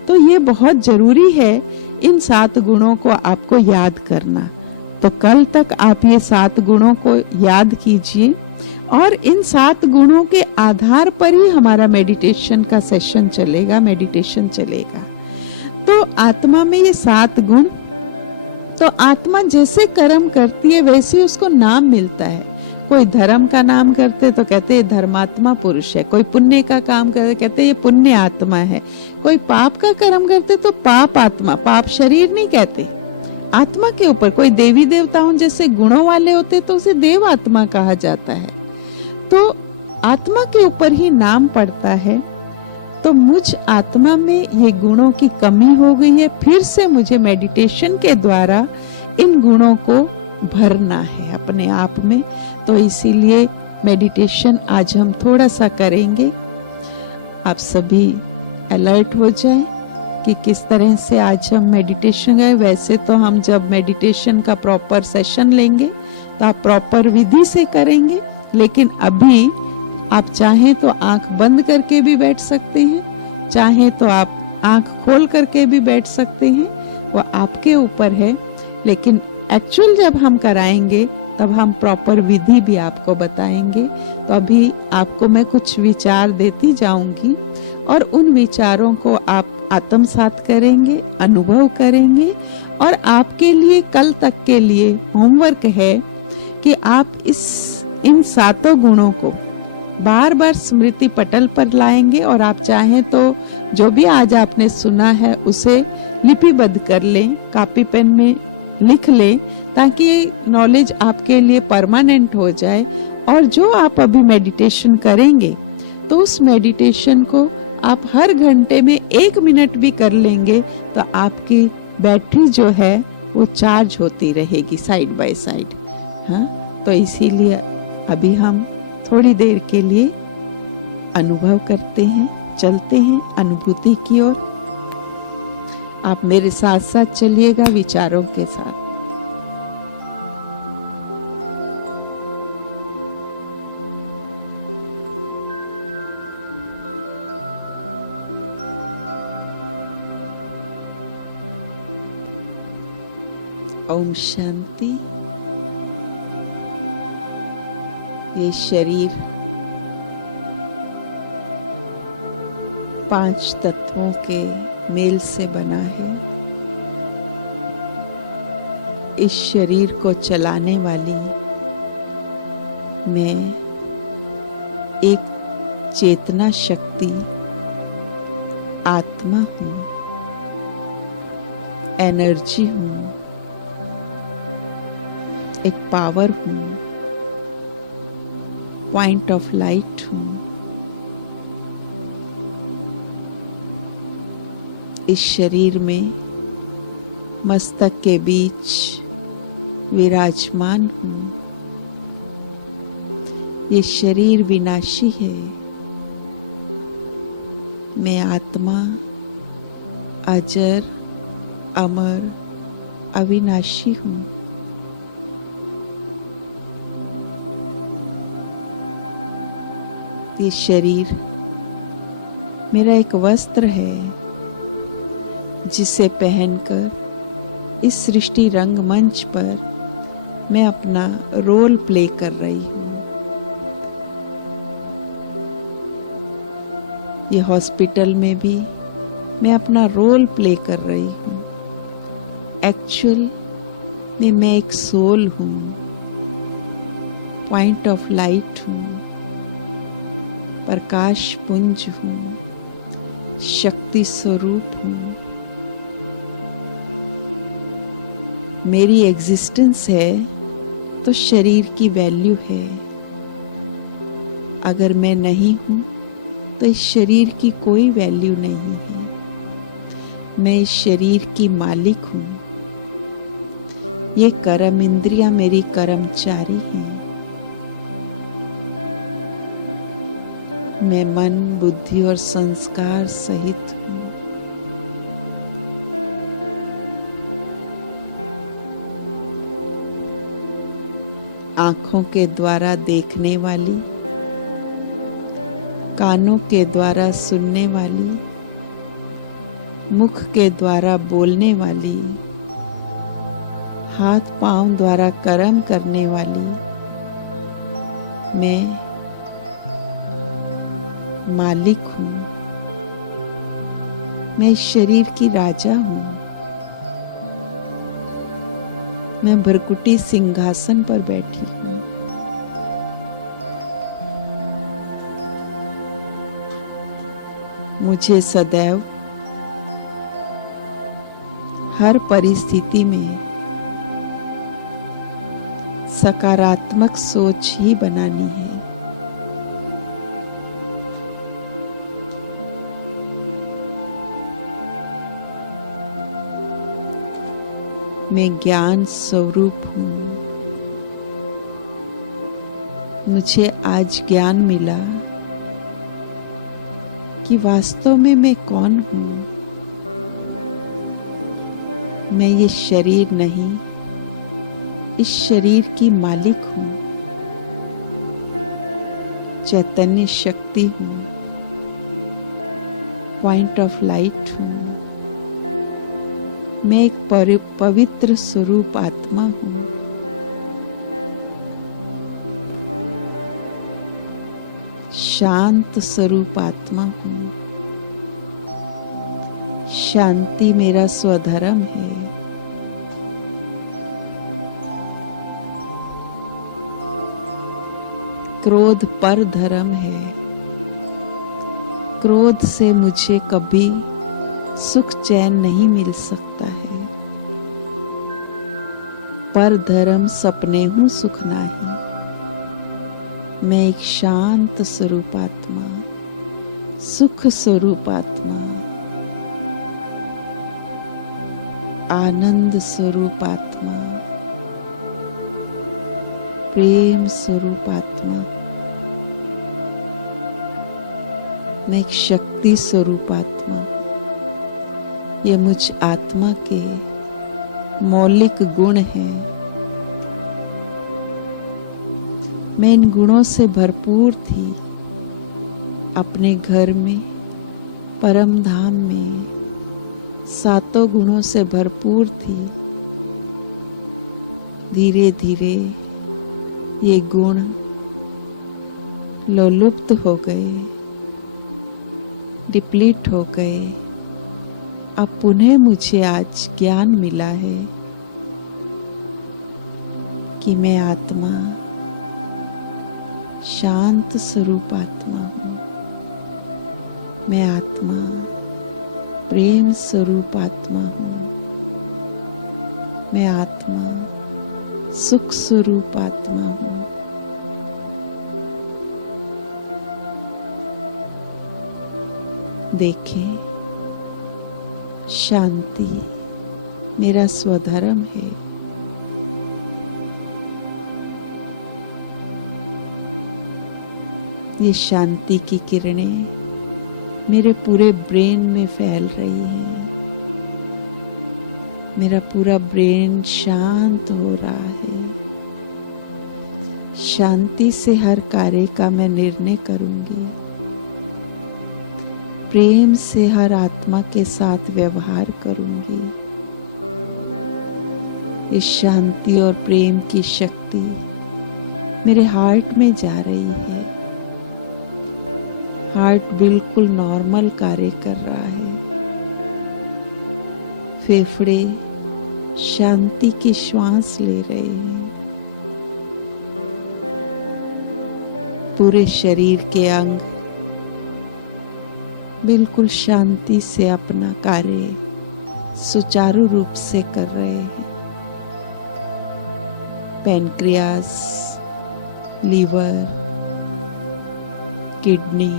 तो ये बहुत जरूरी है इन 7 गुणों को आपको याद करना। तो कल तक आप ये 7 गुणों को याद कीजिए और इन 7 गुणों के आधार पर ही हमारा मेडिटेशन का सेशन चलेगा, मेडिटेशन चलेगा। तो आत्मा में ये 7 गुण, तो आत्मा जैसे कर्म करती है वैसे उसको नाम मिलता है। कोई धर्म का नाम करते तो कहते हैं धर्मात्मा पुरुष है, कोई पुण्य का काम करते कहते ये पुण्य आत्मा है, कोई पाप का कर्म करते तो पाप आत्मा, पाप शरीर नहीं कहते, आत्मा के ऊपर। कोई देवी देवताओं जैसे गुणों वाले होते तो उसे देव आत्मा कहा जाता है। तो आत्मा के ऊपर ही नाम पड़ता है। तो मुझ आत्मा में ये गुणों की कमी हो गई है, फिर से मुझे मेडिटेशन के द्वारा इन गुणों को भरना है अपने आप में। तो इसीलिए मेडिटेशन आज हम थोड़ा सा करेंगे। आप सभी अलर्ट हो जाएं कि किस तरह से आज हम मेडिटेशन गए। वैसे तो हम जब मेडिटेशन का प्रॉपर सेशन लेंगे तो आप प्रॉपर विधि से करेंगे, लेकिन अभी आप चाहें तो आंख बंद करके भी बैठ सकते हैं, चाहें तो आप आंख खोल करके भी बैठ सकते हैं, वो आपके ऊपर है। लेकिन एक्चुअल जब हम कराएंगे तब हम प्रॉपर विधि भी आपको बताएंगे। तो अभी आपको मैं कुछ विचार देती जाऊंगी और उन विचारों को आप आत्मसात करेंगे, अनुभव करेंगे। और आपके लिए कल तक के लिए होमवर्क है कि आप इन 7 गुणों को बार बार स्मृति पटल पर लाएंगे और आप चाहें तो जो भी आज आपने सुना है उसे लिपिबद्ध कर लें, कॉपी पेन में लिख लें, ताकि ये नॉलेज आपके लिए परमानेंट हो जाए। और जो आप अभी मेडिटेशन करेंगे तो उस मेडिटेशन को आप हर घंटे में 1 मिनट भी कर लेंगे तो आपकी बैटरी जो है वो चार्ज होती रहेगी साइड बाय साइड। हाँ, तो इसीलिए अभी हम थोड़ी देर के लिए अनुभव करते हैं, चलते हैं अनुभूति की ओर। आप मेरे साथ साथ चलिएगा विचारों के साथ। ओम शांति। ये शरीर 5 तत्वों के मेल से बना है। इस शरीर को चलाने वाली मैं एक चेतना शक्ति आत्मा हूँ, एनर्जी हूँ, एक पावर हूँ, पॉइंट ऑफ लाइट हूँ। इस शरीर में मस्तक के बीच विराजमान हूँ। ये शरीर विनाशी है। मैं आत्मा अजर, अमर, अविनाशी हूँ। ये शरीर मेरा एक वस्त्र है जिसे पहनकर इस सृष्टि रंगमंच पर मैं अपना रोल प्ले कर रही हूँ। ये हॉस्पिटल में भी मैं अपना रोल प्ले कर रही हूँ। एक्चुअल में मैं एक सोल हूँ, पॉइंट ऑफ लाइट हूँ, प्रकाश पुंज हूँ, शक्ति स्वरूप हूँ। मेरी एग्जिस्टेंस है तो शरीर की वैल्यू है। अगर मैं नहीं हूँ तो इस शरीर की कोई वैल्यू नहीं है। मैं इस शरीर की मालिक हूँ। ये कर्म इंद्रियां मेरी कर्मचारी हैं। मैं मन, बुद्धि और संस्कार सहित हूँ। आंखों के द्वारा देखने वाली, कानों के द्वारा सुनने वाली, मुख के द्वारा बोलने वाली, हाथ पांव द्वारा कर्म करने वाली मैं मालिक हूँ। मैं इस शरीर की राजा हूँ। मैं भरकुटी सिंहासन पर बैठी हूँ। मुझे सदैव हर परिस्थिति में सकारात्मक सोच ही बनानी है। मैं ज्ञान स्वरूप हूँ। मुझे आज ज्ञान मिला कि वास्तव में मैं कौन हूँ। मैं ये शरीर नहीं, इस शरीर की मालिक हूँ। चैतन्य शक्ति हूँ। पॉइंट ऑफ लाइट हूँ। मैं एक पवित्र स्वरूप आत्मा हूँ। शांत स्वरूप आत्मा हूँ। शांति मेरा स्वधर्म है। क्रोध पर धर्म है। क्रोध से मुझे कभी सुख चैन नहीं मिल सकता है। पर धर्म सपने हूँ सुख नाही। मैं एक शांत स्वरूप आत्मा, सुख स्वरूप आत्मा, आनंद स्वरूप आत्मा, प्रेम स्वरूप आत्मा, मैं एक शक्ति स्वरूप आत्मा। ये मुझ आत्मा के मौलिक गुण हैं। मैं इन गुणों से भरपूर थी। अपने घर में, परम धाम में सातों गुणों से भरपूर थी। धीरे धीरे ये गुण लोलुप्त हो गए, डिप्लीट हो गए। अब पुनः मुझे आज ज्ञान मिला है कि मैं आत्मा, शांत स्वरूप आत्मा हूँ। मैं आत्मा, प्रेम स्वरूप आत्मा हूँ। मैं आत्मा, सुख स्वरूप आत्मा हूँ। देखें, शांति मेरा स्वधर्म है। ये शांति की किरणें मेरे पूरे ब्रेन में फैल रही हैं। मेरा पूरा ब्रेन शांत हो रहा है। शांति से हर कार्य का मैं निर्णय करूंगी। प्रेम से हर आत्मा के साथ व्यवहार करूंगी। इस शांति और प्रेम की शक्ति मेरे हार्ट में जा रही है। हार्ट बिल्कुल नॉर्मल कार्य कर रहा है। फेफड़े शांति की श्वास ले रहे हैं। पूरे शरीर के अंग बिल्कुल शांति से अपना कार्य सुचारू रूप से कर रहे हैं। पैनक्रियास, लीवर, किडनी,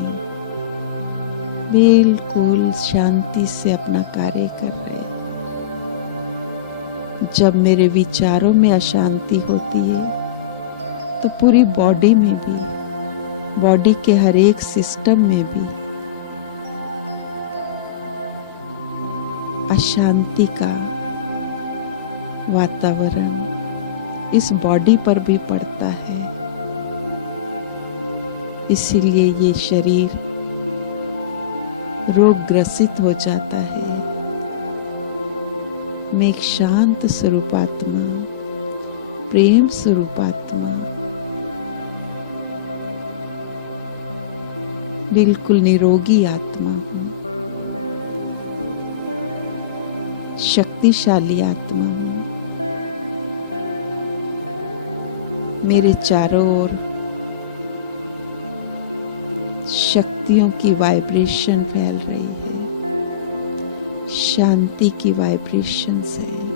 बिल्कुल शांति से अपना कार्य कर रहे। जब मेरे विचारों में अशांति होती है तो पूरी बॉडी में भी, बॉडी के हर एक सिस्टम में भी अशांति का वातावरण इस बॉडी पर भी पड़ता है। इसीलिए ये शरीर रोग ग्रसित हो जाता है। मैं एक शांत स्वरूपात्मा, प्रेम स्वरूपात्मा, बिल्कुल निरोगी आत्मा हूँ, शक्तिशाली आत्मा हूँ। मेरे चारों ओर शक्तियों की वाइब्रेशन फैल रही है, शांति की वाइब्रेशंस है।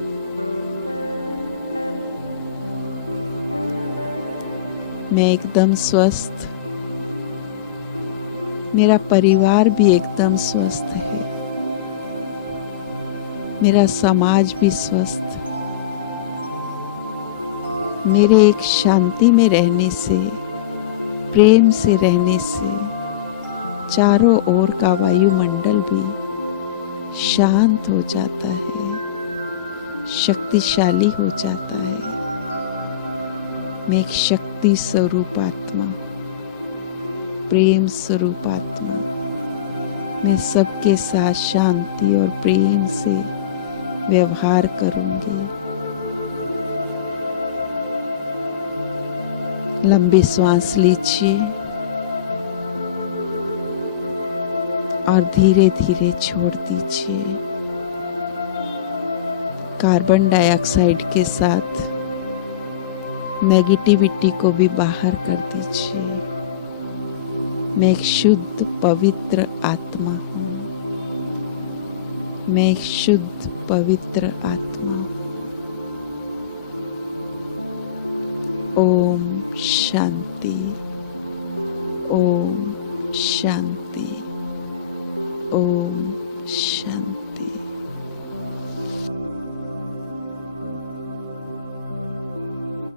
मैं एकदम स्वस्थ, मेरा परिवार भी एकदम स्वस्थ है, मेरा समाज भी स्वस्थ। मेरे एक शांति में रहने से, प्रेम से रहने से चारों ओर का वायुमंडल भी शांत हो जाता है, शक्तिशाली हो जाता है। मैं एक शक्ति स्वरूप आत्मा, प्रेम स्वरूप आत्मा। मैं सबके साथ शांति और प्रेम से व्यवहार करूंगी। लंबी सांस लीजिए और धीरे धीरे छोड़ दीजिए। कार्बन डाइऑक्साइड के साथ नेगेटिविटी को भी बाहर कर दीजिए। मैं एक शुद्ध पवित्र आत्मा हूँ। मैं एक शुद्ध पवित्र आत्मा हूँ। ओम शांति, ओम शांति, ओम शांति।